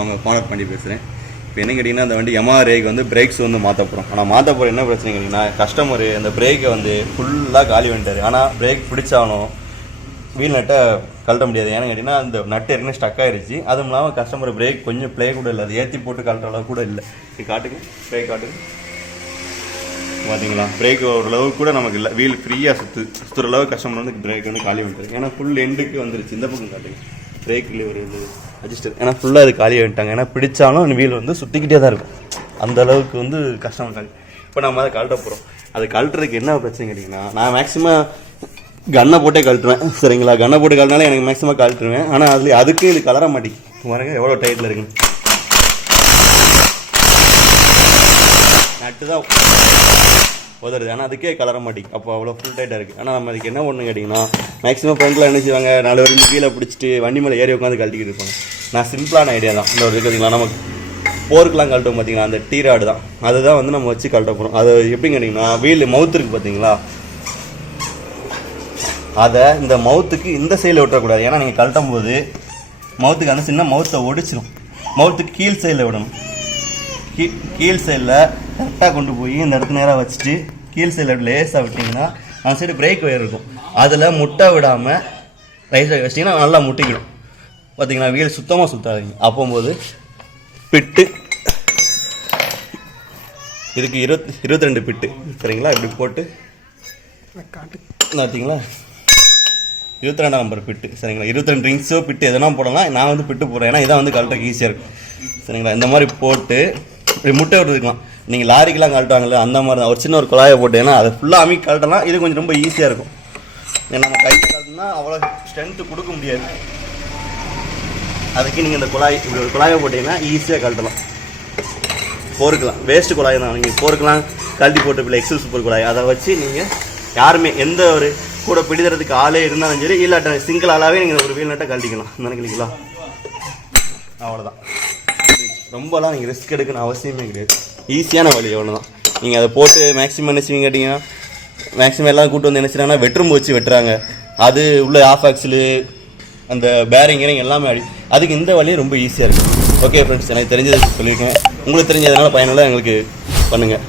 நான் அவங்க ஓனர் பண்ணி பேசுகிறேன். இப்போ என்ன கேட்டிங்கன்னா அந்த வண்டி Yamaha Rayக்கு வந்து பிரேக்ஸ் வந்து மாற்ற போகிறோம். ஆனால் மாற்ற போகிற என்ன பிரச்சனை கேட்டிங்கன்னா கஸ்டமரு அந்த பிரேக்கை வந்து ஃபுல்லாக காலி பண்ணிட்டார். ஆனால் பிரேக் பிடிச்சாலும் வீல் நட்டை கழட்ட முடியாது. ஏன்னு கேட்டிங்கன்னா அந்த நட்டு ஏற்கனவே ஸ்டக் ஆகிடுச்சு. அதுவும் இல்லாமல் கஸ்டமர் பிரேக் கொஞ்சம் ப்ளே கூட இல்லை, அது ஏற்றி போட்டு கழட்ட அளவு கூட இல்லை. இது காட்டுங்க, பிரேக் காட்டுங்க பார்த்தீங்களா, பிரேக் ஓரளவுக்கு கூட நமக்கு இல்லை. வீல் ஃப்ரீயாக சுற்றுற அளவுக்கு கஸ்டமர் வந்து பிரேக் வந்து காலி பண்ணிட்டாரு. ஏன்னா ஃபுல் எண்டுக்கு வந்துருச்சு. இந்த பக்கம் காட்டுங்க, பிரேக்கில் ஒரு இது அட்ஜஸ்டர், ஏன்னா ஃபுல்லாக அது காலி பண்ணிட்டாங்க. ஏன்னா பிடிச்சாலும் வீல் வந்து சுற்றிக்கிட்டே தான் இருக்கும். அந்த அளவுக்கு வந்து கஸ்டமர் காலி. இப்போ நம்ம அதை கழட்ட போகிறோம். அது கழட்டுறதுக்கு என்ன பிரச்சனை கேட்டிங்கன்னா, நான் மேக்ஸிமம் கன்னை போட்டே கழட்டுவேன். சரிங்களா, கன்னை போட்டு கழட்டினாலும் எனக்கு மேக்ஸிமம் கழட்டுருவேன். ஆனால் அதுக்கு இது கலர மாட்டேங்குது. பாருங்க எவ்வளோ டைட்டில் இருக்குன்னு. நட்டு தான் உதருது, ஆனால் அதுக்கே கலர மாட்டேங்குது. அப்போ அவ்வளோ ஃபுல் டைட்டாக இருக்குது. ஆனால் நம்ம அதுக்கு என்ன ஒன்று கேட்டிங்கன்னா, மேக்ஸிமம் ஃப்ரெண்டில் என்ன செய்வாங்க, 4 வரைக்கும் கீழே பிடிச்சிட்டு வண்டி மேலே ஏறி உட்காந்து கழட்டிக்கிட்டு இருப்பாங்க. நான் சிம்பிளான ஐடியா தான் இந்த ஒரு இருக்குதுங்களா, நமக்கு போருக்கெலாம் கழட்டும் பார்த்தீங்களா, அந்த டீராடு தான், அதுதான் வந்து நம்ம வச்சு கழட்ட போகிறோம். அது எப்படி கேட்டிங்கன்னா, வீல் மவுத் இருக்குது பார்த்தீங்களா, அதை இந்த மவுத்துக்கு இந்த சைடில் விட்டுறக்கூடாது. ஏன்னா நீங்கள் கழட்டும் போது மவுத்துக்கு அந்த சின்ன மவுத்தை ஒடிச்சிடும். மவுத்துக்கு கீழ் சைடில் விடணும். கீழ் சைடில் கரெக்டாக கொண்டு போய் இந்த இடத்து நேராக வச்சுட்டு கீழ் சைடில் லேஸாக விட்டிங்கன்னா அந்த சைடு பிரேக் ஒயர் இருக்கும், அதில் முட்டை விடாமல் ரைட் சைடு வச்சிட்டிங்கன்னா நல்லா முட்டிக்கிடும். பார்த்தீங்கன்னா வீல் சுத்தமாக சுற்றாதீங்க. அப்போது பிட்டு இதுக்கு 22 பிட்டு சரிங்களா, இப்படி போட்டு பார்த்தீங்களா 22ஆம் நம்பர் பிட்டு சரிங்களா. 22 ரிங்ஸோ பிட்டு எதனா போடலாம். நான் வந்து பிட்டு போடுறேன், ஏன்னா இதான் வந்து கழட்டுறதுக்கு ஈஸியாக இருக்கும் சரிங்களா. இந்த மாதிரி போட்டு இப்படி முட்டை விட்டுருக்கலாம். நீங்கள் லாரிக்கெலாம் கழட்டுவாங்கல்ல, அந்த மாதிரி தான் ஒரு சின்ன ஒரு குழாயை போட்டு, ஏன்னா அதை ஃபுல்லாக அமுக்கி கழட்டலாம். இது கொஞ்சம் ரொம்ப ஈஸியாக இருக்கும். ஏன்னா நம்ம கையில் கழட்டினா அவ்வளோ ஸ்ட்ரென்த்து கொடுக்க முடியாது. அதுக்கு நீங்கள் இந்த குழாய் இப்படி ஒரு குழாயை போட்டிங்கன்னா ஈஸியாக கழட்டலாம். போருக்கலாம் வேஸ்ட்டு குழாய் தான், நீங்கள் போருக்கலாம் கழட்டி போட்டு இப்போ எக்ஸல் சூப்பர் குழாய், அதை வச்சு நீங்கள் யாருமே எந்த ஒரு கூட பிடிக்கிறதுக்கு ஆளே இருந்தாலும் சரி, இல்லாட்ட சிங்கிள் ஆளாகவே நீங்கள் ஒரு வீல் நட்டை கழட்டிக்கலாம். நினைக்கிறீங்களா, அவ்வளோதான். ரொம்பலாம் நீங்கள் ரிஸ்க் எடுக்கணும் அவசியமே கிடையாது. ஈஸியான வழி ஒன்று தான். நீங்கள் அதை போட்டு மேக்ஸிமம் என்ன செய்வீங்க கேட்டிங்கன்னா, மேக்ஸிமம் எல்லாம் கூட்டு வந்து என்ன செய்றாங்கன்னா வெட்ரும் வச்சு வெட்டுறாங்க. அது உள்ள ஆஃப் ஆக்சிலு அந்த பேரிங் எல்லாமே அடி. அதுக்கு இந்த வழி ரொம்ப ஈஸியாக இருக்குது. ஓகே ஃப்ரெண்ட்ஸ், எனக்கு தெரிஞ்சது சொல்லியிருக்கேன். உங்களுக்கு தெரிஞ்சதுனால பயனுள்ள எங்களுக்கு பண்ணுங்கள்.